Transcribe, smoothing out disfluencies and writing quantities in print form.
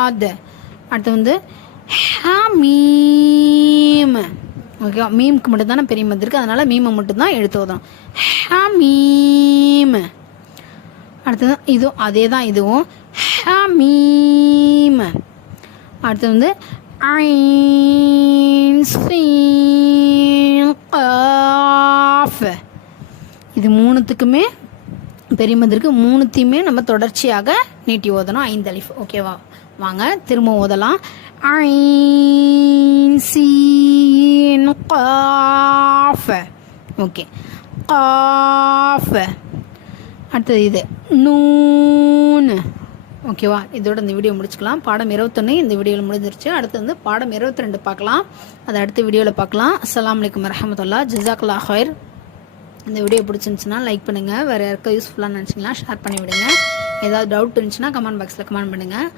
அடுத்து வந்து ஹமீம். ஓகேவா, மீமுக்கு மட்டும்தானே பெரிய மத்து இருக்குது, அதனால் மீமை மட்டும்தான் எடுத்து ஓதணும். ஹமீம். அடுத்தது இதுவும் அதே தான், இதுவும் ஹமீம். அடுத்து வந்து ஐன் சீன் காஃப். இது மூணுத்துக்குமே பெரிய மத்து இருக்குது, மூணுத்தையுமே நம்ம தொடர்ச்சியாக நீட்டி ஓதணும் 5 அலிஃப். ஓகேவா, வாங்க திரும்ப ஓதலாம். ஐன் சீன் காஃப். ஓகே, காஃப். அடுத்தது இது நூன். ஓகேவா, இதோட இந்த வீடியோ முடிச்சுக்கலாம். பாடம் 21 இந்த வீடியோவில் முடிஞ்சிருச்சு. அடுத்து வந்து பாடம் 22 பார்க்கலாம், அதை அடுத்த வீடியோவில் பார்க்கலாம். அஸ்ஸலாமு அலைக்கும் வரஹ்மத்துல்லாஹ். ஜஸாக்கல்லாஹ் ஹைர். இந்த வீடியோ பிடிச்சிருந்துச்சுன்னா லைக் பண்ணுங்கள், வேறு யாருக்கும் யூஸ்ஃபுல்லாக நினச்சிங்கன்னா ஷேர் பண்ணி விடுங்க. ஏதாவது டவுட் இருந்துச்சுன்னா கமெண்ட் பாக்ஸில் கமெண்ட் பண்ணுங்கள்.